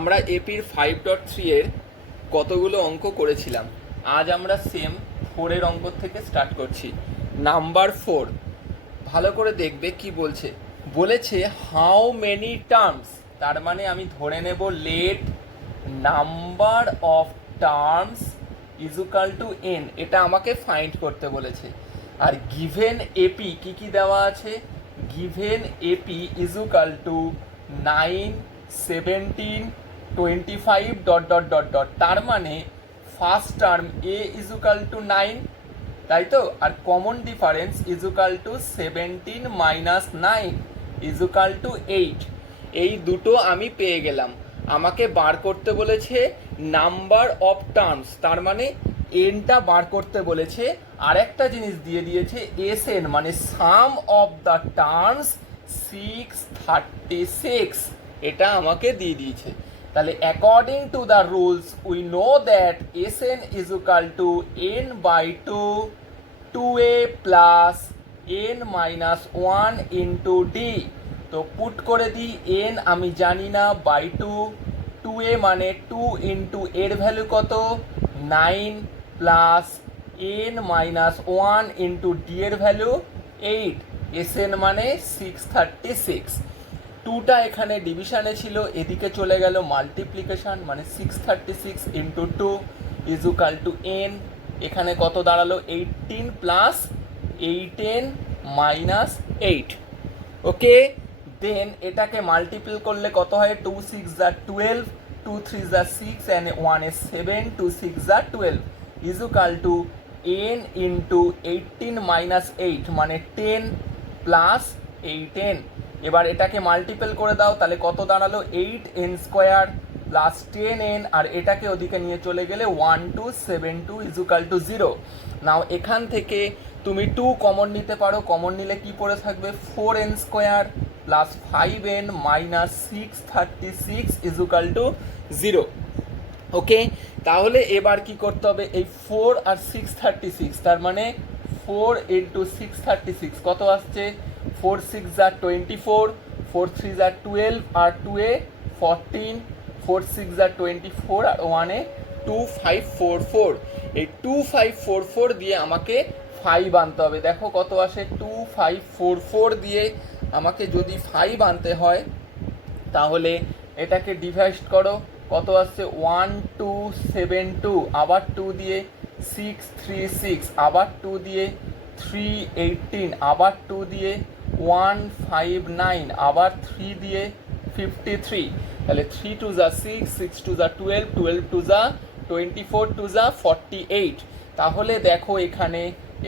আমরা এপির 5.3 এর কতগুলো অঙ্ক করেছিলাম। আজ আমরা সেম 4 অঙ্ক থেকে স্টার্ট করছি। নাম্বার 4 ভালো করে দেখবে কি বলছে। বলেছে হাউ মেনি টার্মস, তার মানে আমি ধরে নেব let number of terms is equal to n, এটা আমাকে ফাইন্ড করতে বলেছে। আর গিভেন এপি কি কি দেওয়া আছে, given AP equal to 9, 17, 25 dot dot dot dot, তার মানে first term A equal to 9, তাই তো। আর common difference equal to 17 minus 9 equal to 8। এই দুটো আমি পেয়ে গেলাম। আমাকে বার করতে বলেছে নাম্বার অফ টার্মস, তার মানে এনটা বার করতে বলেছে। আর একটা জিনিস দিয়ে দিয়েছে এস এন, মানে সাম অফ দ্য টার্মস 636, এটা আমাকে দিয়ে দিয়েছে। তাহলে according to the rules we know that S N is equal to N by two 2a plus N minus 1 into d. তো পুট করে দিই, এন আমি জানি না, বাই টু, 2a মানে 2 ইন্টু এর ভ্যালু কত 9 plus N minus 1 into D এর ভ্যালু 8, এস এন মানে 636। টুটা এখানে ডিভিশনে ছিল, এদিকে চলে গেল মাল্টিপ্লিকেশন, মানে 636 into 2 is equal to N. এখানে কত দাঁড়ালো 18 প্লাস 18 মাইনাস 8। ওকে, দেন এটাকে মাল্টিপল করলে কত হয়, 2 6 যা 12, 2 3 যা 6 and 1 is 7, 2 6 যা 12 is equal two n into 18 minus 8 মানে 10 প্লাস 8n। এবার এটাকে মাল্টিপল করে দাও, তাহলে কত দাঁড়ালো 8n স্কোয়ার প্লাস 10n, আর এটাকে ওদিকে নিয়ে চলে গেলে 1272 ইজ ইকুয়াল টু 0। নাও এখান থেকে তুমি 2 কমন নিতে পারো, কমন নিলে কি পড়ে থাকবে 4n square plus 5n minus 636 is equal two 0। ওকে, তাহলে এবার কি করতে হবে, এই 4 আর 636, তার মানে 4 ইন্টু 636 কত আসছে, 4 6 যা 24, 4 3 যা 12 আর 2 এ 14, 4 6 যা 24 আর 1 এ 2544। এই 2544 দিয়ে আমাকে 5 আনতে হবে। দেখো কত আসে, 2544 দিয়ে আমাকে যদি 5 আনতে হয় তাহলে এটাকে ডিভাইড করো, কত আসছে 1272, আবার 2 দিয়ে 636, আবার 2 দিয়ে 318, আবার 2 দিয়ে 159, আবার 3 দিয়ে 53। তাহলে 3 2 যা 6, 6 2 যা 12, 12 2 যা 24, 2 যা 48। তাহলে দেখো এখানে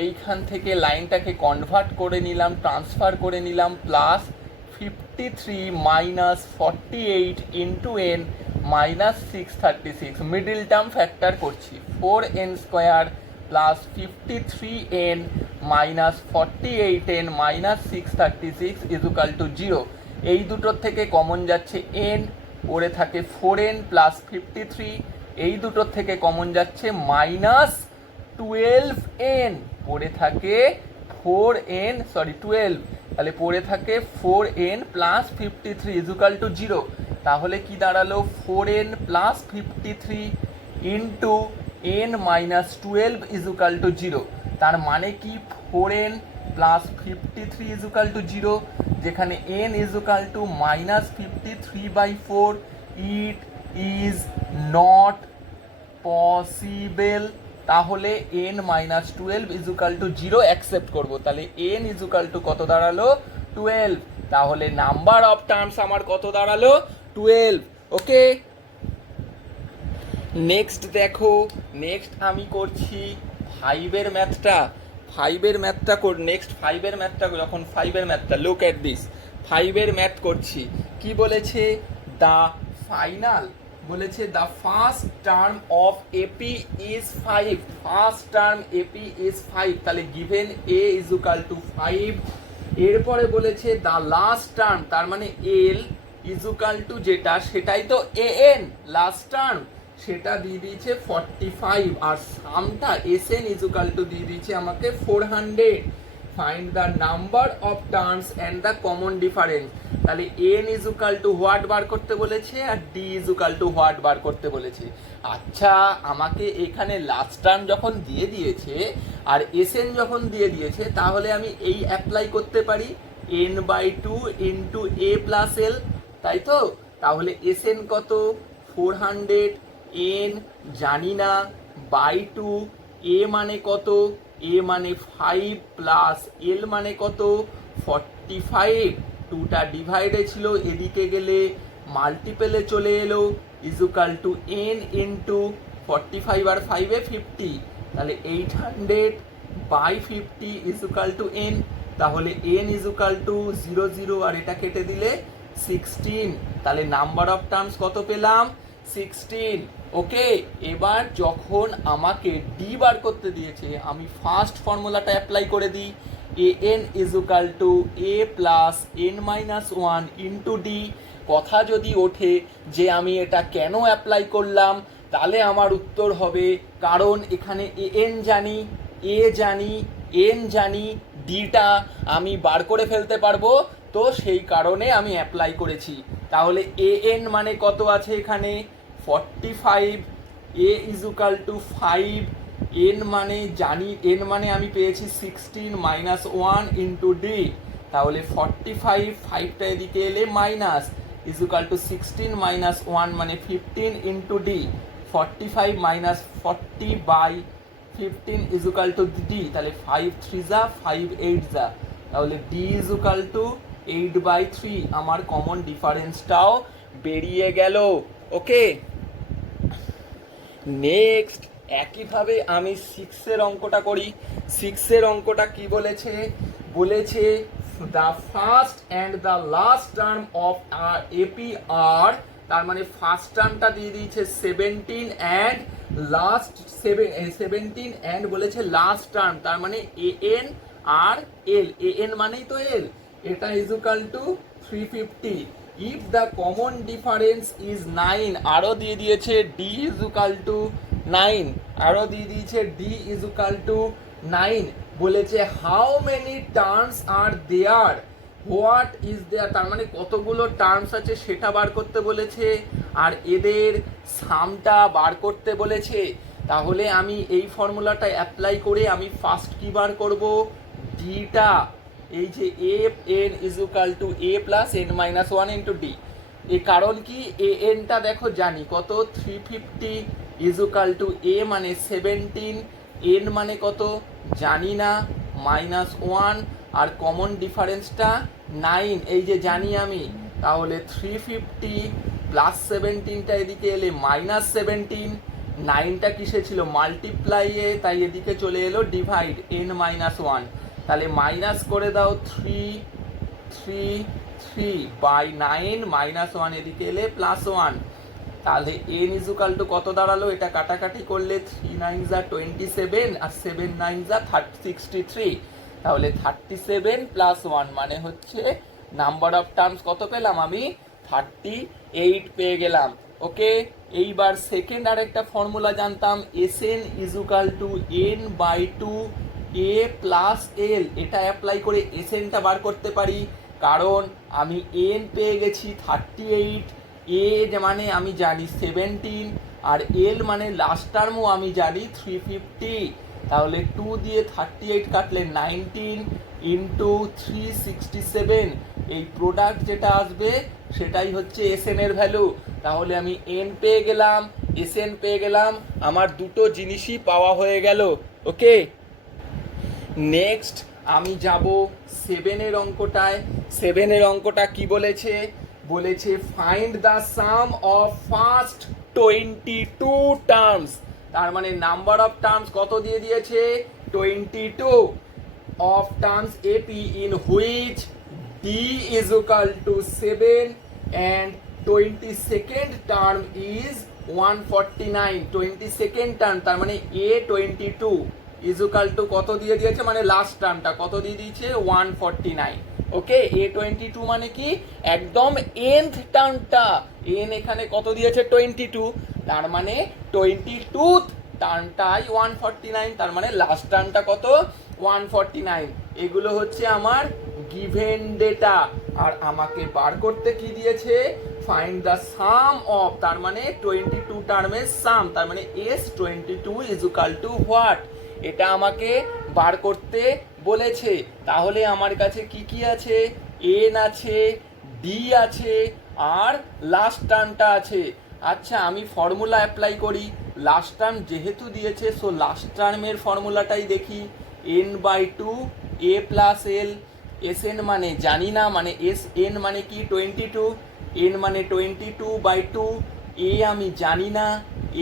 এইখান থেকে লাইনটাকে কনভার্ট করে নিলাম, ট্রান্সফার করে নিলাম, plus 53 minus 48 into N minus 636, middle term factor করছি, 4n square plus 53n minus 48n minus 636 is equal two 0। এই দুটোর থেকে কমন যাচ্ছে n, পড়ে থাকে 4n প্লাস 53, এই দুটোর থেকে কমন যাচ্ছে মাইনাস 12n, পড়ে থাকে 4n, সরি 12, তাহলে পড়ে থাকে 4n plus 53 is equal two 0। তাহলে কি দাঁড়ালো 4n plus 53 into n minus 12 is equal two 0। তার মানে কি 4n plus 53 is equal two 0, যেখানে n is equal to minus 53/4, it is not possible. তাহলে n minus 12 is equal two 0 accept করবো। তাহলে n ইজ ইকুয়াল টু কত দাঁড়ালো 12। তাহলে নাম্বার অফ টার্মস আমার কত দাঁড়ালো 12। ওকে, নেক্সট দেখো, নেক্সট আমি করছি 5-এর ম্যাথটা। 5-এর ম্যাথটা নেক্সট 5-এর ম্যাথটা যখন 5-এর ম্যাথটা লুক অ্যাট দিস, 5-এর ম্যাথ করছি। কি বলেছে, দ্য ফাইনাল, বলেছে the first term of AP is 5, first term AP is 5, তাহলে given a is equal to 5। এরপরে বলেছে দ্য লাস্ট টার্ম, তার মানে এল ইজ ইকুয়াল টু যেটা সেটাই তো এ এন লাস্ট টার্ম, সেটা দিয়ে দিয়েছে 45, আর সামটা S N is equal to দিয়ে দিয়েছে আমাকে 400। Find the number of terms and the common difference. তাহলে N is equal to what বার করতে বলেছে আর D is equal to what বার করতে বলেছে। আচ্ছা, আমাকে এখানে লাস্ট টার্ম যখন দিয়ে দিয়েছে আর এস এন যখন দিয়ে দিয়েছে, তাহলে আমি এই অ্যাপ্লাই করতে পারি N by two into A plus L, তাই তো? তাহলে এস এন কত? 400, এন জানি না, বাই টু, এ মানে কত? এ মানে 5 প্লাস এল মানে কত? 45। টুটা ডিভাইডে ছিল, এদিকে গেলে মাল্টিপেলে চলে এলো, ইজুকাল টু এন ইন্টু 45 আর 5 50। তাহলে 800 বাই 50 ইজুকাল টু এন। তাহলে এন ইজুকাল টু 0 0 আর এটা কেটে দিলে 16। তাহলে নাম্বার অফ টার্মস কত পেলাম? 16। ওকে, এবার যখন আমাকে ডি বার করতে দিয়েছে, আমি ফার্স্ট ফর্মুলাটা অ্যাপ্লাই করে দিই। A n equal to A plus N minus one into d. কথা যদি ওঠে যে আমি এটা কেন অ্যাপ্লাই করলাম, তাহলে আমার উত্তর হবে কারণ এখানে এ এন জানি, এ জানি, এন জানি, ডিটা আমি বার করে ফেলতে পারবো, তো সেই কারণে আমি অ্যাপ্লাই করেছি। তাহলে এ এন মানে কত আছে এখানে? 45, এ ইজুকাল টু 5, এন মানে জানি, এন মানে আমি পেয়েছি 16 মাইনাস 1 ইন্টু ডি। তাহলে 45, 5টা এদিকে এলে মাইনাস, ইজুকাল টু 16 মাইনাস 1 মানে 15 into d. 45 minus 40 by 15 is equal to d. তাহলে 5 3 যা 5 8 যা, তাহলে ডি ইজুকাল টু 8/3। আমার কমন ডিফারেন্সটাও বেরিয়ে গেল। ওকে, নেক্সট একইভাবে আমি 6-এর অঙ্কটা করি। 6-এর অঙ্কটা কি বলেছে? বলেছে the first and the last term of আর এপি আর, তার মানে ফার্স্ট টার্মটা দিয়ে দিয়েছে 17 অ্যান্ড লাস্ট 17 অ্যান্ড বলেছে লাস্ট টার্ম, তার মানে A N R L, A N মানেই তো এল, এটা is equal to 350। If the common difference is 9, আরও দিয়ে দিয়েছে ডি ইজুকাল টু 9, আরও দিয়ে দিয়েছে ডি ইজুকাল টু 9। বলেছে how many terms are there, what is there, তার মানে কতগুলো টার্মস আছে সেটা বার করতে বলেছে, আর এদের সামটা বার করতে বলেছে। তাহলে আমি এই ফর্মুলাটা অ্যাপ্লাই করে আমি ফার্স্ট কি বার করব? ডিটা, এই যে F N equal to A plus N minus one into D. এ কারণ কি, এ এনটা দেখো জানি কত? 350 ইজুকাল টু এ মানে 17, এন মানে কত জানি না, মাইনাস 1, আর কমন ডিফারেন্সটা 9, এই যে জানি আমি। তাহলে 350 প্লাস 17টা এদিকে এলে মাইনাস 17, 9টা কিসে ছিল? মাল্টিপ্লাইয়ে, তাই এদিকে চলে এলো ডিভাইড, এন মাইনাস 1। তাহলে মাইনাস করে দাও 3 3 3 বাই 9 মাইনাস 1, এদিকে এলে প্লাস 1। তাহলে এন ইজুকাল টু কত দাঁড়ালো? এটা কাটাকাটি করলে 3 9 যা 27 আর 7 9 যা 63। তাহলে 37 প্লাস 1 মানে হচ্ছে নাম্বার অফ টার্মস কত পেলাম আমি? 38 পেয়ে গেলাম। ওকে, এইবার সেকেন্ড আরেকটা ফর্মুলা জানতাম, S N equal to N by two A plus L, এটা অ্যাপ্লাই করে এস এনটা বার করতে পারি, কারণ আমি এন পেয়ে গেছি 38, এ মানে আমি জানি 17, আর এল মানে লাস্ট টার্মও আমি জানি 350। তাহলে 2 দিয়ে 38 কাটলে 19 ইন্টু 367, এই প্রোডাক্ট যেটা আসবে সেটাই হচ্ছে এস এন এর ভ্যালু। তাহলে আমি এন পেয়ে গেলাম, এস এন পেয়ে গেলাম, আমার দুটো জিনিসই পাওয়া হয়ে গেল। ওকে, নেক্সট আমি যাব 7-এর অঙ্কটায়। 7-এর অঙ্কটা কি বলেছে? বলেছে find the sum of first 22 terms, তার মানে নাম্বার অফ টার্মস কত দিয়ে দিয়েছে? 22 of terms AP in which d is equal to 7 and 22nd term is 149। 22nd term তার মানে এ 22 ইজুকাল টু কত দিয়ে দিয়েছে? মানে লাস্ট টার্মটা কত দিয়ে দিয়েছে? 149। ওকে, এ 22 মানে কি? একদম এন্থ টার্মটা, এন এখানে কত দিয়েছে? 22, তার মানে 22th টার্মটাই 149, তার মানে লাস্ট টার্মটা কত 149। এগুলো হচ্ছে আমার গিভেন ডেটা। আর আমাকে বার করতে কি দিয়েছে, ফাইন্ড দ্য সাম অফ, তার মানে 22 টার্মের সাম, তার মানে S22 is equal to what, এটা আমাকে বার করতে বলেছে। তাহলে আমার কাছে কি কি আছে, এন আছে, ডি আছে, আর লাস্ট টার্মটা আছে। আচ্ছা আমি ফর্মুলা অ্যাপ্লাই করি, লাস্ট টার্ম যেহেতু দিয়েছে সো লাস্ট টার্মের ফর্মুলাটাই দেখি, n by two A plus l, S n মানে জানি না, মানে এস এন মানে কি 22, এন মানে 22/2, এ আমি জানি না,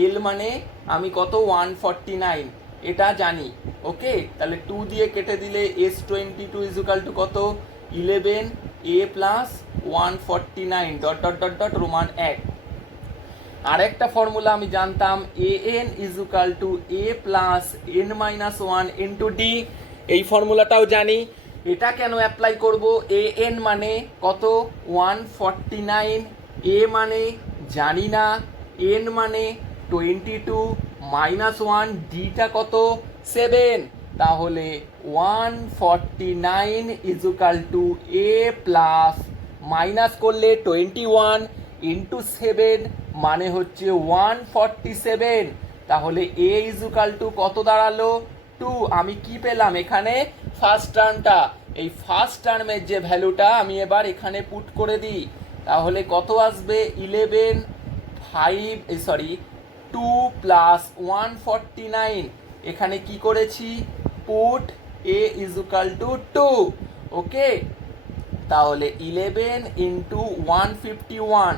এল মানে আমি কত 149 এটা জানি। ওকে, তাহলে 2 দিয়ে কেটে দিলে S22 ইজ ইকুয়াল টু কত 11 A plus 149 dot dot dot dot Roman 1। আরেকটা ফর্মুলা আমি জানতাম, A N is equal to A plus N minus 1 into D, এই ফর্মুলাটাও জানি। এটা কেন অ্যাপ্লাই করব, এ এন মানে কত 149, এ মানে জানি না, এন মানে 22 মাইনাস 1, ডিটা কত 7, তাহলে 149 is equal to A plus minus করলে 21 ইন্টু 7 মানে হচ্ছে 147, তাহলে এ ইজ ইকুয়াল টু কত দাঁড়ালো 2। আমি কি পেলাম এখানে ফার্স্ট টার্মটা, এই ফার্স্ট টার্মের যে ভ্যালুটা আমি এবার এখানে পুট করে দিই, তাহলে কত আসবে 2 প্লাস 149, এখানে কি করেছি put a is equal to 2। ওকে, তাহলে 11 ইন্টু 151,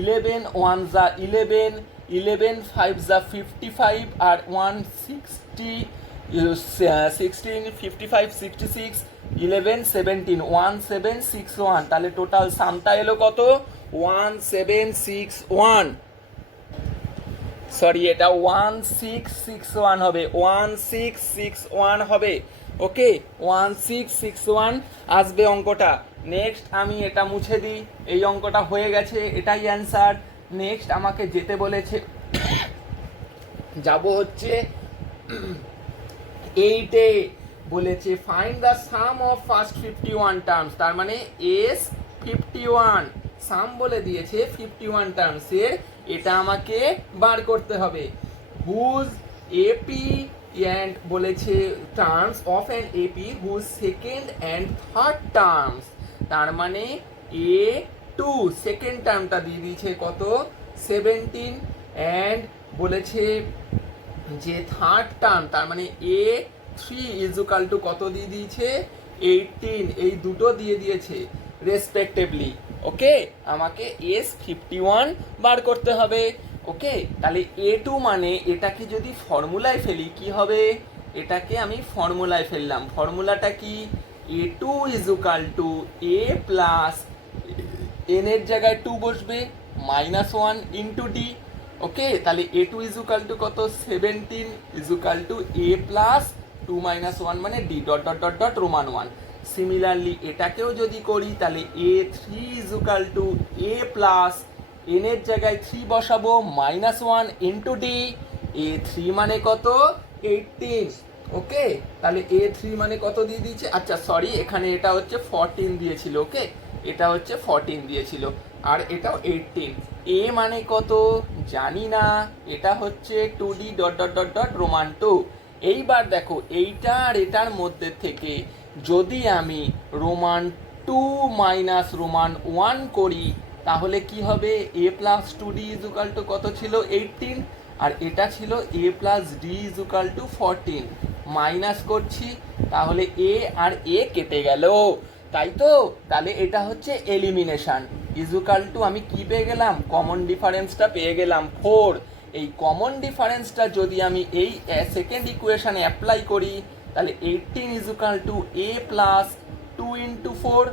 11 1 যা 11, 11 5 যা 55, আর 160 16 55 66 11 17 1761, তাহলে টোটাল সামটা এলো কত 1761, সরি এটা 1661 হবে, 1661 হবে। ওকে 1661 আসবে অঙ্কটা। নেক্সট আমি এটা মুছে দিই, এই অঙ্কটা হয়ে গেছে, এটাই অ্যান্সার। নেক্সট আমাকে যেতে বলেছে, যাব হচ্ছে 8-এ, বলেছে find the sum of first 51 terms, তার মানে এস 51 সাম বলে দিয়েছে 51 টার্মসের, এটা আমাকে বার করতে হবে। হুজ এপি অ্যান্ড বলেছে terms of an AP whose second and third terms, তার মানে এ টু সেকেন্ড টার্মটা দিয়ে দিয়েছে কত 17, অ্যান্ড বলেছে যে থার্ড টার্ম তার মানে এ 3 ইজ ইকুয়াল টু কত দিয়ে দিয়েছে 18, এই দুটো দিয়ে দিয়েছে রেসপেক্টিভলি। ওকে, আমাকে এস 51 বার করতে হবে। ওকে, তাহলে এ টু মানে এটাকে যদি ফর্মুলায় ফেলি কি হবে, এটাকে আমি ফর্মুলায় ফেললাম, ফর্মুলাটা কি A two is equal to A plus N এর জায়গায় 2 বসবে মাইনাস 1 ইন্টু ডি। ওকে, তাহলে A two is equal to কত 17 is equal to A plus 2 minus 1 মানে D dot dot dot dot Roman 1। Similarly এটাকেও যদি করি তাহলে A three is equal to A plus N এর জায়গায় 3 বসাবো minus 1 into D, A three মানে কত 18। ওকে, তাহলে এ থ্রি মানে কত দিয়ে দিয়েছে, আচ্ছা সরি এখানে এটা হচ্ছে 14 দিয়েছিল। ওকে, এটা হচ্ছে 14 দিয়েছিল, আর এটাও 18। এ মানে কত জানি না, এটা হচ্ছে 2d dot dot dot dot Roman 2। এইবার দেখো এইটা আর এটার মধ্যে থেকে যদি আমি রোমান 2 মাইনাস রোমান 1 করি তাহলে কি হবে, A plus 2d is equal to কত ছিল 18, আর এটা ছিল A plus D is equal to 14। Minus করছি তাহলে এ আর এ কেটে গেল, তাই তো, তাহলে এটা হচ্ছে এলিমিনেশন। ইজুকাল টু আমি কি পেয়ে গেলাম, কমন ডিফারেন্সটা পেয়ে গেলাম 4। এই কমন ডিফারেন্সটা যদি আমি এই সেকেন্ড ইকুয়েশনে অ্যাপ্লাই করি তাহলে 18 equal to A plus 2 into 4,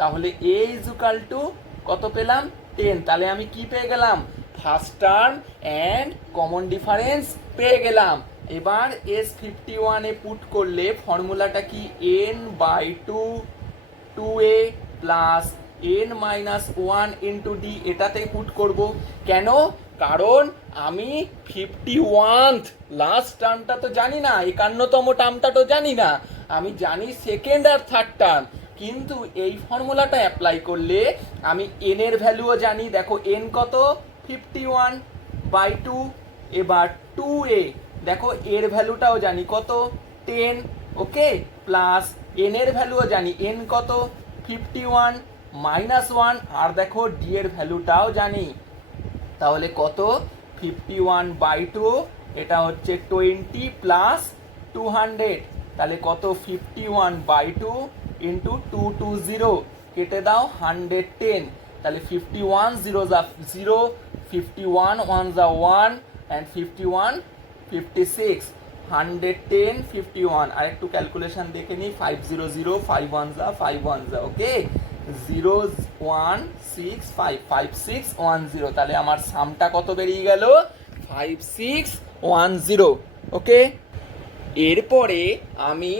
তাহলে এ ইজুকাল টু কত পেলাম 10। তাহলে আমি কি পেয়ে গেলাম, first term and common difference পেয়ে গেলাম। এবার S51 এ পুট করলে ফর্মুলাটা কি n by 2a plus n minus 1 into d, এটাতে পুট করব। কেন, কারণ আমি 51th লাস্ট টার্মটা তো জানি না, 51তম টার্মটা তো জানি না, আমি জানি সেকেন্ড আর থার্ড টার্ম। কিন্তু এই ফর্মুলাটা অ্যাপ্লাই করলে আমি এন এর ভ্যালুও জানি। দেখো এন কত, 51/2। এবার 2a, দেখো এর ভ্যালুটাও জানি কত, 10। ওকে, প্লাস এন এর ভ্যালুও জানি, এন কত, 51 -1। আর দেখো ডি এর ভ্যালুটাও জানি, তাহলে কত, 51/2, এটা হচ্ছে 20 প্লাস 200, তাহলে কত, 51/2 ইন্টু 220, কেটে দাও 110, তাহলে 51 0 0, 51 1 1, অ্যান্ড 51 56, 110 51। আর একটু ক্যালকুলেশন দেখে নিই, 500 5 1 5 1, ওকে, 0 1 6 5 5610, তাহলে আমার সামটা কত বেরিয়ে গেল, 5610। ওকে, এরপরে আমি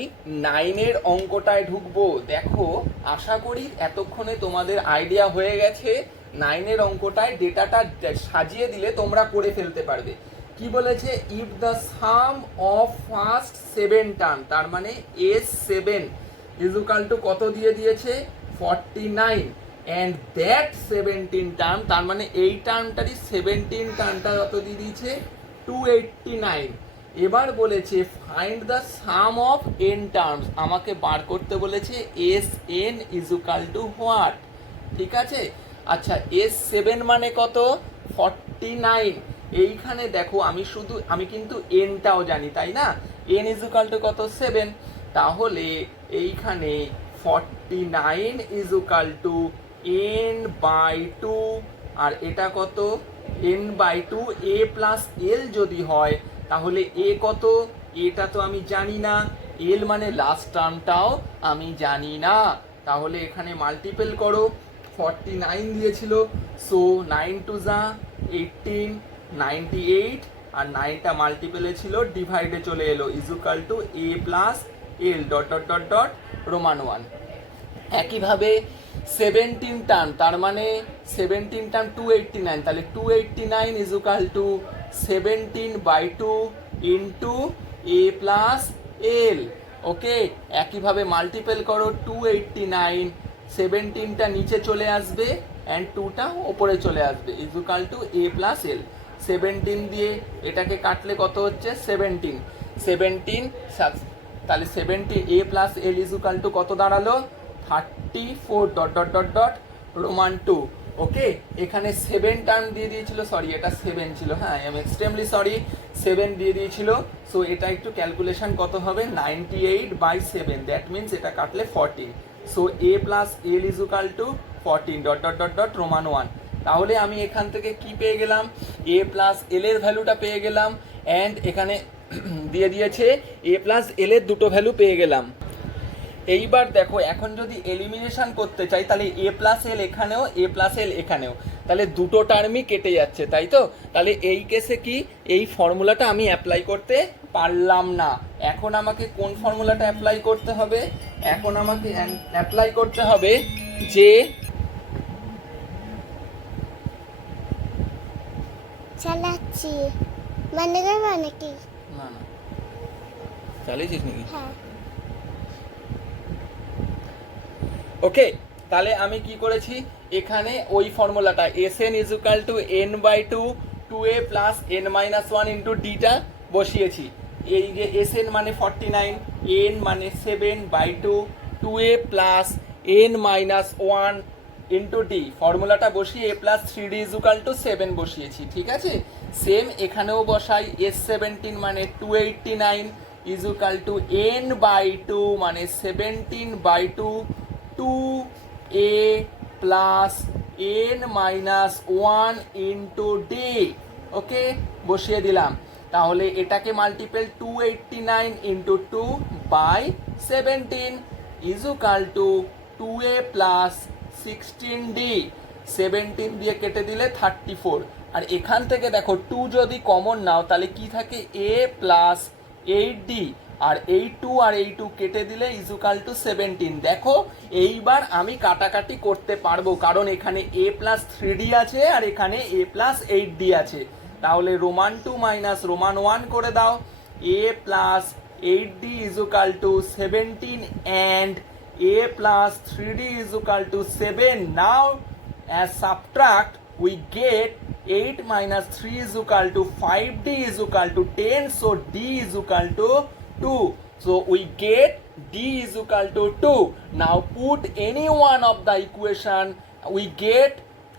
9-এর অঙ্কটায় ঢুকবো। দেখো আশা করি এতক্ষণে তোমাদের আইডিয়া হয়ে গেছে। 9-এর অঙ্কটায় ডেটাটা সাজিয়ে দিলে তোমরা করে ফেলতে পারবে। কি বলেছে, if the sum of first 7 term, তার মানে S7 ইজ ইকুয়াল টু কত দিয়ে দিয়েছে, 49, অ্যান্ড দ্যাট 17 টার্ম, তার মানে এই টার্মটারই 17 টার্মটা কত দিয়ে দিয়েছে, 289। এবার বলেছে find the sum of n terms, আমাকে বার করতে বলেছে Sn is equal to what. ঠিক আছে, আচ্ছা S7 মানে কত, 49। এইখানে দেখো আমি কিন্তু nটাও জানি, তাই না, n ইজ ইকুয়াল টু কত, 7। তাহলে এইখানে 49 ইজ ইকুয়াল টু n/2, আর এটা কত, n/2, a প্লাস এল যদি হয় তাহলে এ কত, এটা তো আমি জানি না, এল মানে লাস্ট টার্মটাও আমি জানি না। তাহলে এখানে মাল্টিপল করো, 49 দিয়েছিল, সো 9 2 18, 98, আর 9টা মাল্টিপলে ছিল, ডিভাইডে চলে এলো, is equal to A plus L dot dot dot dot Roman 1। একইভাবে 17 টার্ম, তার মানে 17 টার্ম 289, তাহলে 289 is equal to 17/2 into A plus L. Okay, একইভাবে মাল্টিপল করো, 289, 17টা নিচে চলে আসবে অ্যান্ড 2টা ওপরে চলে আসবে, is equal to A plus L. 17 দিয়ে এটাকে কাটলে কত হচ্ছে, 17, তাহলে 70 A plus L is equal to কত দাঁড়ালো, 34 dot dot dot dot Roman 2। Okay, এখানে 7 টার্ম দিয়ে দিয়েছিল, সরি এটা 7 ছিল, হ্যাঁ আই এম এক্সট্রিমলি সরি, 7 দিয়ে দিয়েছিল। সো এটা একটু ক্যালকুলেশন কত হবে, 98/7, দ্যাট মিনস এটা কাটলে 14। So A plus L is equal to 14 dot dot dot dot Roman 1। তাহলে আমি এখান থেকে কি পেয়ে গেলাম, এ প্লাস এল এর ভ্যালুটা পেয়ে গেলাম, অ্যান্ড এখানে দিয়ে দিয়েছে এ প্লাস এল এর দুটো ভ্যালু পেয়ে গেলাম। এইবার দেখো এখন যদি এলিমিনেশন করতে চাই তাহলে এ প্লাস এল এখানেও, এ প্লাস এল এখানেও, তাহলে দুটো টার্মই কেটে যাচ্ছে, তাই তো। তাহলে এই কেসে কি, এই ফর্মুলাটা আমি অ্যাপ্লাই করতে পারলাম না। এখন আমাকে কোন ফর্মুলাটা অ্যাপ্লাই করতে হবে, এখন আমাকে অ্যাপ্লাই করতে হবে যে চালাচ্ছি, মানে করবো নাকি, না না চালিয়েছিস নাকি, হ্যাঁ ওকে। তাহলে আমি কি করেছি, এখানে ওই ফর্মুলাটা Sn is equal to n/2 2a plus n-1 into ডিটা বসিয়েছি। এই যে Sn মানে 49, n মানে 7/2, 2a plus n-1 into D, ফর্মুলাটা বসিয়ে a plus 3d is equal to 7 বসিয়েছি। ঠিক আছে, সেম এখানেও বসাই, S17 মানে 289 ইজ ইকুয়াল টু n/2 মানে 17/2 2a plus n-1 into D. ওকে, বসিয়ে দিলাম। তাহলে এটাকে multiple 289 into 2/17 is equal two 2a plus 16d। 17 দিয়ে কেটে দিলে 34, আর এখান থেকে দেখো 2 যদি কমন নাও তাহলে কি থাকে, a প্লাস 8d, আর এই 2 আর এই 2 কেটে দিলে ইজ ইকুয়াল টু 17। দেখো এইবার আমি কাটাকাটি করতে পারবো, কারণ এখানে a প্লাস 3d আছে আর এখানে a প্লাস 8d আছে। তাহলে রোমান 2 মাইনাস রোমান 1 করে দাও। a plus 8d is equal two 17 and a plus 3d is equal to 7। Now as subtract we get 8 minus 3 is equal to 5d is equal to 10, so d is equal to 2, so we get d is equal to 2. Now put any one of the equation, we get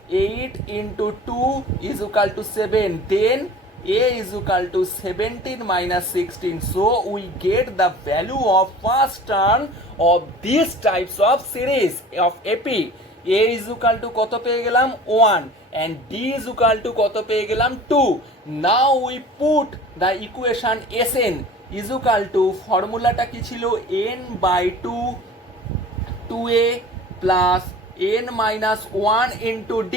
8 into 2 is equal to 7, then a is equal to 17 minus 16, so we get the value of first term of these types of series of AP. a is equal to কত পেয়ে গেলাম 1 and d is equal to কত পেয়ে গেলাম 2. now we put the equation Sn is equal to, ফর্মুলাটা কি ছিল, n by 2 2a plus n minus 1 into d.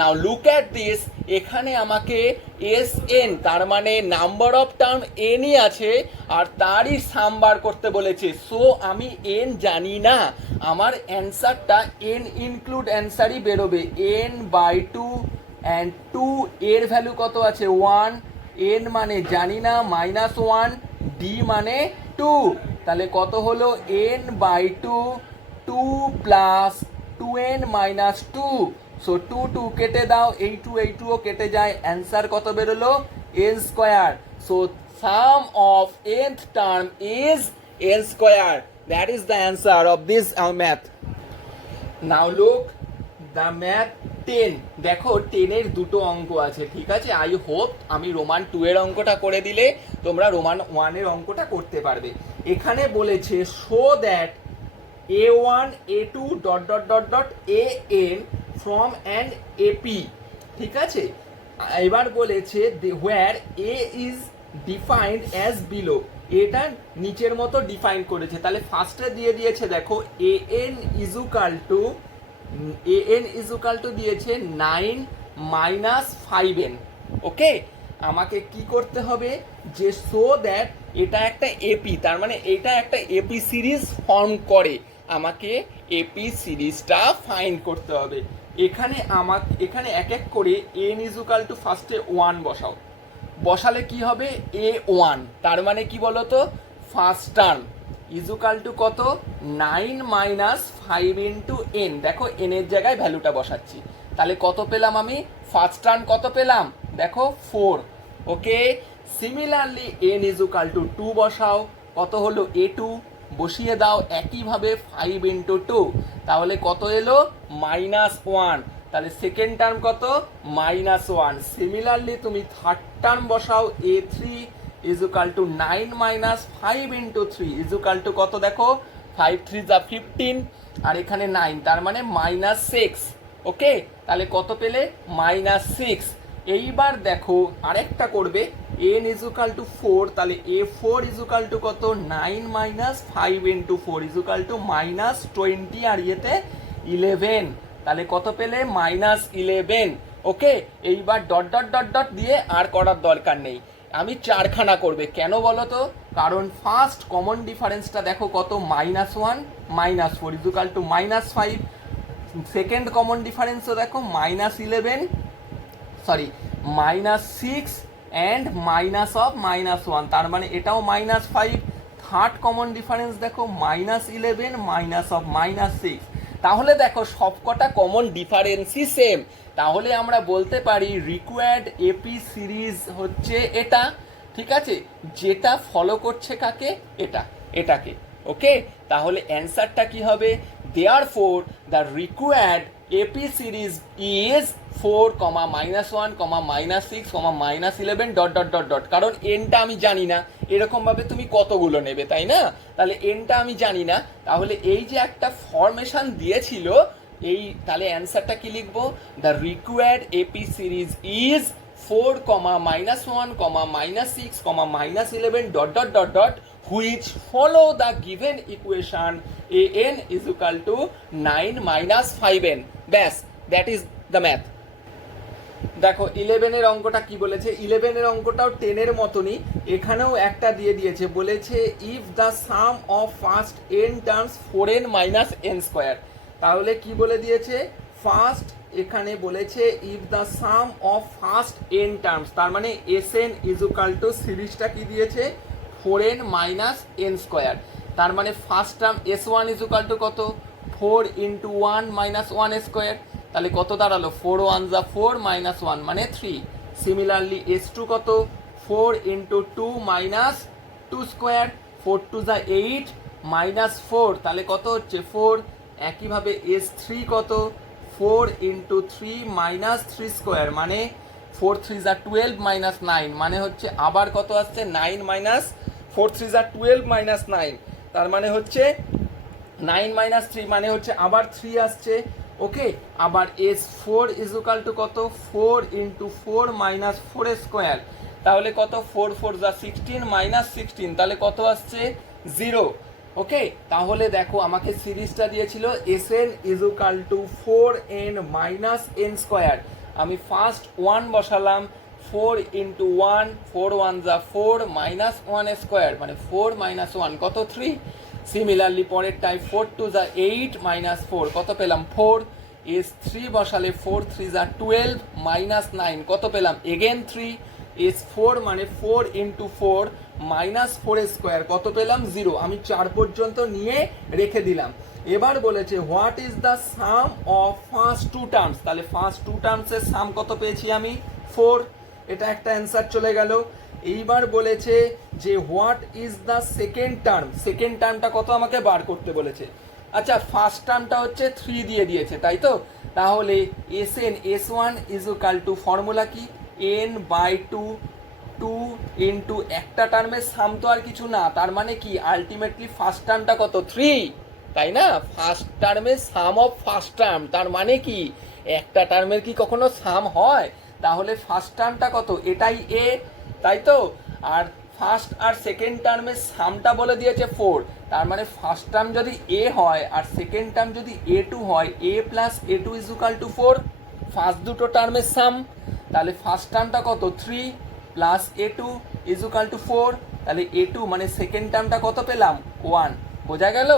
now look at this, এখানে আমাকে Sn তার মানে নাম্বার অফ টার্ম n ই আছে আর তারই সাম বার করতে বলেছে, সো আমি n জানি না, আমার অ্যান্সারটা n ইনক্লুড অ্যান্সারই বেরোবে, n by 2 and 2 এর ভ্যালু কত আছে 1, n মানে জানি না মাইনাস 1, d মানে 2, তাহলে কত হলো n by 2 2 plus 2n minus 2, so 2 2 কেটে দাও, এই 2 ও কেটে যায়, অ্যান্সার কত বেরোলো n square, so some of nth term is n square, that is the answer of this math. Now look the math 10, দেখো 10 এর দুটো অঙ্ক আছে, ঠিক আছে, আই হোপ আমি রোমান 2 এর অঙ্কটা করে দিলে তোমরা রোমান 1 এর অঙ্কটা করতে পারবে। এখানে বলেছে show that a1 a2 dot dot dot dot an from an AP, ঠিক আছে, এবার বলেছে where a is defined as below, এটা নিচের মতো ডিফাইন করেছে, তাহলে ফার্স্টে দিয়ে দিয়েছে দেখো an ইজ ইকুয়াল টু দিয়েছে 9 মাইনাস 5n, ওকে, আমাকে কি করতে হবে যে শো দ্যাট এটা একটা এপি, তার মানে এটা একটা এপি সিরিজ ফর্ম করে, আমাকে এপি সিরিজটা ফাইন্ড করতে হবে। এখানে এখানে এক এক করে n ইজ ইকুয়াল টু ফার্স্টে 1 বসাও, বসালে কি হবে a1, তার মানে কি বলো তো first term is equal to কত 9 মাইনাস 5 ইন্টু n, দেখো n এর জায়গায় ভ্যালুটা বসাচ্ছি, তাহলে কত পেলাম আমি ফার্স্ট টার্ম কত পেলাম দেখো 4, okay, similarly n is equal to 2 বসাও, কত হলো a2 বসিয়ে দাও, একইভাবে 5 ইন্টু 2, তাহলে কত এলো মাইনাস 1, তাহলে সেকেন্ড টার্ম কত মাইনাস 1, সিমিলারলি তুমি থার্ড টার্ম বসাও a3 is equal two 9 minus 5 into 3 is equal to কত দেখো 5 3 যা 15 আর এখানে 9, তার মানে মাইনাস 6, ওকে, তাহলে কত পেলে মাইনাস 6। এইবার দেখো আরেকটা করবে n ইজ ইকুয়াল টু 4, তাহলে a4 ইজ ইকুয়াল টু কত 9 minus 5 into 4 is equal to minus 20 আর ইয়েতে 11, তাহলে কত পেলে মাইনাস 11, ওকে, এইবার ডট ডট ডট ডট দিয়ে আর করার দরকার নেই, আমি চারখানা করবে, কেন বলো তো, কারণ ফার্স্ট কমন ডিফারেন্সটা দেখো কত minus 1 minus 4 is equal to minus 5, second common ডিফারেন্সও দেখো minus 11 sorry minus 6 and minus of minus 1, তার মানে এটাও মাইনাস 5, থার্ড কমন ডিফারেন্স দেখো মাইনাস 11 মাইনাস অফ মাইনাস 6, তাহলে দেখো সবকটা কমন ডিফারেন্সই সেম, তাহলে আমরা বলতে পারি রিকোয়ার্ড এপি সিরিজ হচ্ছে এটা, ঠিক আছে, যেটা ফলো করছে কাকে এটাকে, ওকে, তাহলে অ্যান্সারটা কি হবে, therefore the required AP series is 4, -1, -6, -11 dot dot dot dot, কারণ এনটা আমি জানি না, এরকমভাবে তুমি কতগুলো নেবে তাই না, তাহলে এনটা আমি জানি না, তাহলে এই যে একটা ফরমেশন দিয়েছিল এই, তাহলে অ্যান্সারটা কি লিখবো, the required AP series is 4, -1, -6, -11 dot dot dot dot which follow the given equation an is equal to 9 minus 5n, ব্যাস, that is the math। দেখো 11 এর অঙ্কটা কি বলেছে, 11 এর অঙ্কটাও 10 এর মতনই, এখানেও একটা দিয়ে দিয়েছে, বলেছে if the sum of first n terms 4n minus n square, তাহলে কি বলে দিয়েছে ফার্স্ট এখানে বলেছে if the sum of first N terms, তার মানে S N is equal two সিরিজটা কি দিয়েছে 4n মাইনাস এন স্কোয়ার, তার মানে first term S one is equal to কত 4 ইন্টু 1 মাইনাস 1 স্কোয়ার, তাহলে কত দাঁড়ালো 4 1 যা 4 মাইনাস 1 মানে 3। সিমিলারলি এস টু কত 4 ইন্টু 2 মাইনাস 2 স্কোয়ার, 4 2 যা 8 মাইনাস 4 তাহলে কত হচ্ছে 4। একইভাবে এস থ্রি কত 4 ইন্টু 3 মাইনাস 3 স্কোয়ার মানে 4 3 যা 12 মাইনাস 9 মানে হচ্ছে আবার কত আসছে 9 মাইনাস 4 3 যা 12 মাইনাস 9 তার মানে হচ্ছে 9 মাইনাস 3 মানে হচ্ছে আবার 3 আসছে। ওকে, আবার S four is equal to কত 4 ইন্টু 4 মাইনাস 4 স্কোয়ার, তাহলে কত 4 4 যা 16 মাইনাস 16 তাহলে কত আসছে 0। ওকে, তাহলে দেখো আমাকে সিরিজটা দিয়েছিল S N is equal two 4n minus N square, আমি ফার্স্ট 1 বসালাম 4 ইন্টু 1 4 1 যা 4 মাইনাস 1 স্কোয়ার মানে 4 মাইনাস 1 কত 3। সিমিলারলি পরের টাইপ 4 2 যা 8 মাইনাস 4 কত পেলাম 4। এস 3 বসালে 4 3 যা 12 মাইনাস 9 কত পেলাম এগেন 3। এস 4 মানে 4 ইন্টু 4 মাইনাস 4 স্কোয়ার কত পেলাম 0। আমি 4 পর্যন্ত নিয়ে রেখে দিলাম। এবার বলেছে what is the sum of first two terms, তাহলে ফার্স্ট টু টার্মসের সাম কত পেয়েছি আমি 4, এটা একটা অ্যান্সার চলে গেল। এইবার বলেছে যে what is the second term, second টার্মটা কত আমাকে বার করতে বলেছে। আচ্ছা, ফার্স্ট টার্মটা হচ্ছে 3 দিয়ে দিয়েছে তাই তো, তাহলে S N S one is equal two formula কি এন বাই 2 2 ইন্টু একটা টার্মের সাম তো আর কিছু না, তার মানে কি আলটিমেটলি ফার্স্ট টার্মটা কত 3 তাই না, ফার্স্ট টার্মের সাম অফ ফার্স্ট টার্ম, তার মানে কি একটা টার্মের কি কখনো সাম হয়, তাহলে ফার্স্ট টার্মটা কত এটাই এ তাই তো, আর ফার্স্ট আর সেকেন্ড টার্মের সামটা বলে দিয়েছে 4, তার মানে ফার্স্ট টার্ম যদি এ হয় আর সেকেন্ড টার্ম যদি এ টু হয় A plus A two is equal to 4, first দুটো টার্মের সাম, তাহলে ফার্স্ট টার্মটা কত 3 plus A two is equal to 4, তাহলে এ টু মানে সেকেন্ড টার্মটা কত পেলাম 1। বোঝা গেল,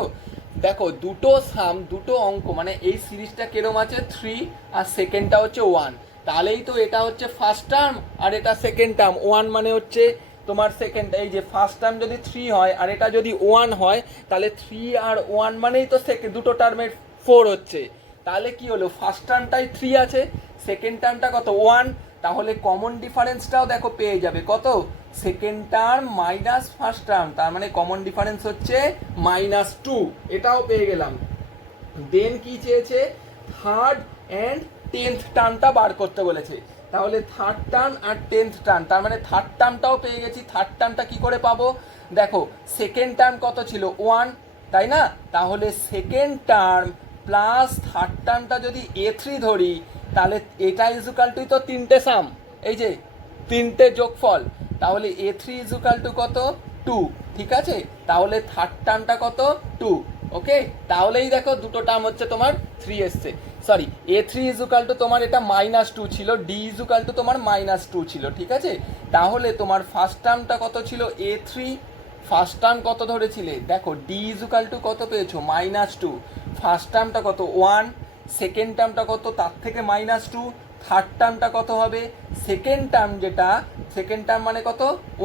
দেখো দুটো সাম দুটো অঙ্ক মানে এই সিরিজটা কেরম আছে 3 আর সেকেন্ডটা হচ্ছে 1, তাহলেই তো এটা হচ্ছে ফার্স্ট টার্ম আর এটা সেকেন্ড টার্ম, 1 মানে হচ্ছে তোমার সেকেন্ড, এই যে ফার্স্ট টার্ম যদি 3 হয় আর এটা যদি 1 হয় তাহলে 3 আর 1 মানেই তো দুটো টার্মের 4 হচ্ছে, তাহলে কি হলো ফার্স্ট টার্মটাই 3 আছে সেকেন্ড টার্মটা কত 1, তাহলে কমন ডিফারেন্সটাও দেখো পেয়ে যাবে কত second term minus first term, তার মানে কমন ডিফারেন্স হচ্ছে -2, এটাও পেয়ে গেলাম। দেন কি চেয়েছে থার্ড অ্যান্ড 10th টার্মটা বার করতে বলেছে, তাহলে থার্ড টার্ম আর 10th টার্ম, তার মানে থার্ড টার্মটাও পেয়ে গেছি। থার্ড টার্মটা কি করে পাবো, দেখো সেকেন্ড টার্ম কত ছিল 1 তাই না, তাহলে সেকেন্ড টার্ম প্লাস থার্ড টার্মটা যদি a3 ধরি তাহলে এটা ইজুকাল টু তো তিনটে সাম, এই যে তিনটে যোগফল, তাহলে a3 ইজুকাল টু কত 2, ঠিক আছে, তাহলে থার্ড টার্মটা কত 2। ওকে, তাহলেই দেখো দুটো টার্ম হচ্ছে তোমার 3 এসছে, সরি a3 ইজুকাল টু তোমার এটা -2 ছিল, d ইজুকাল টু তোমার -2 ছিল, ঠিক আছে, তাহলে তোমার ফার্স্ট টার্মটা কত ছিল a3, ফার্স্ট টার্ম কত ধরেছিলে দেখো d ইজুকাল টু কত পেয়েছো -2, ফার্স্ট টার্মটা কত 1, সেকেন্ড টার্মটা কত তার থেকে -2, থার্ড টার্মটা কত হবে সেকেন্ড টার্ম যেটা সেকেন্ড টার্ম মানে কত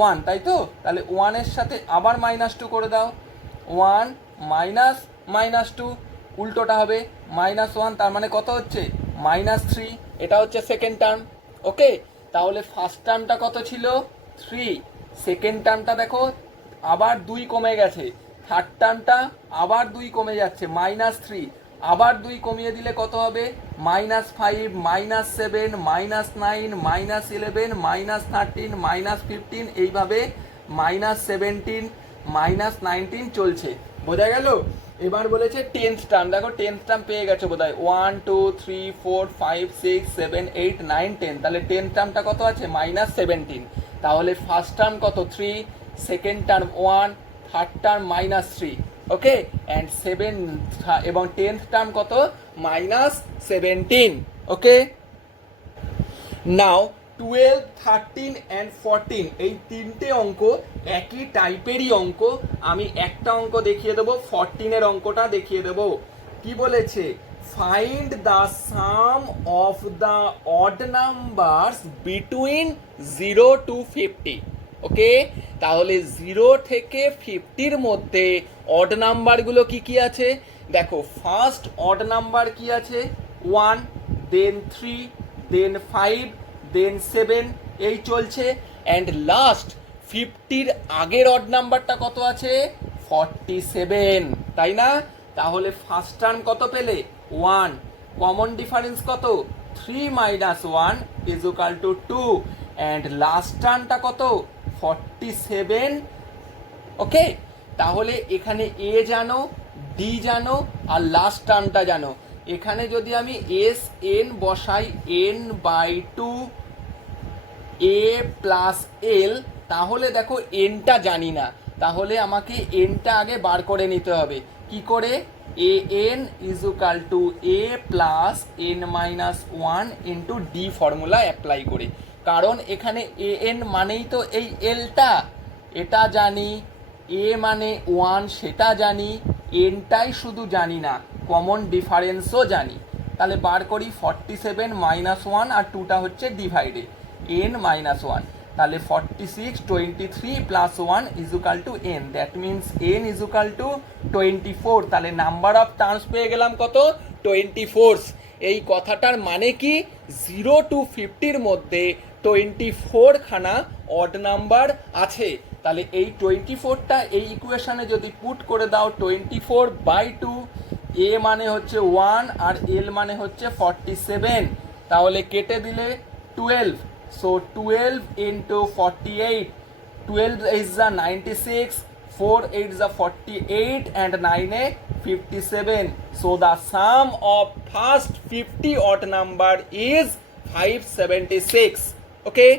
1 তাই তো, তাহলে 1 এর সাথে আবার -2 করে দাও, 1 মাইনাস -2 উল্টোটা হবে -1, তার মানে কত হচ্ছে -3, এটা হচ্ছে সেকেন্ড টার্ম। ওকে, তাহলে ফার্স্ট টার্মটা কত ছিল 3, সেকেন্ড টার্মটা দেখো আবার 2 কমে গেছে, থার্ড টার্মটা আবার 2 কমে যাচ্ছে -3, আবার 2 কমিয়ে দিলে কত হবে -5 -7 -9 -11 -13 -15, এইভাবে -17 -19 চলছে। বোঝা গেল, এবার বলেছে 10th টার্ম, দেখো 10th টার্ম পেয়ে গেছো বোধহয় 1 2 3 4 5 6 7 8 9 10, তাহলে 10th টার্মটা কত আছে -17, তাহলে ফার্স্ট টার্ম কত 3, second term 1, third term -3, okay, and 7 এবং 10th টার্ম কত -17। ওকে, নাও 12 13 অ্যান্ড 14 এই তিনটে অঙ্ক একই টাইপেরই অঙ্ক, আমি একটা অঙ্ক দেখিয়ে দেবো 14 এর অঙ্কটা দেখিয়ে দেবো। কি বলেছে find the sum of the odd numbers between 0 to 50. ওকে, তাহলে 0 থেকে 50-র মধ্যে অড নাম্বারগুলো কি কি আছে? দেখো, ফার্স্ট অড নাম্বার কি আছে? 1, দেন 3, দেন 5, দেন 7, এই চলছে। অ্যান্ড লাস্ট 50-র আগের অড নাম্বারটা কত আছে? 47, তাই না? তাহলে ফার্স্ট টার্ম কত পেলে? 1। কমন ডিফারেন্স কত? 3 minus 1 is equal to 2। And last টার্মটা কত? 47। ওকে, তাহলে এখানে এ জানো, ডি জানো, আর লাস্ট টার্মটা জানো। এখানে যদি আমি এস এন বসাই, n/2 এ প্লাস এল, তাহলে দেখো এনটা জানি না, তাহলে আমাকে এনটা আগে বার করে নিতে হবে। কি করে? এ N is equal to A plus N minus 1 into D formula apply করে। কারণ এখানে এ এন মানেই তো এই এলটা, এটা জানি, এ মানে 1 সেটা জানি, এনটাই শুধু জানি না, কমন ডিফারেন্সও জানি। তাহলে বার করি, 47 মাইনাস 1 আর 2টা হচ্ছে ডিভাইডে, n মাইনাস 1। তাহলে 46, 23 plus 1 is equal two n, that means n is equal two 24। তাহলে নাম্বার অফ টার্মস পেয়ে গেলাম কত? 24। এই কথাটার মানে কি? 0 to 50-র মধ্যে 24 খানা অড নাম্বার আছে। তাহলে এই 24টা এই ইকুয়েশনে যদি পুট করে দাও, 24/2, এ মানে হচ্ছে 1 আর এল মানে হচ্ছে 47, তাহলে কেটে দিলে 12। So 12 into 48, 12 is the 96, 4 is the 48 and 9 is 57. So the sum of first 50 odd number is 576. Okay.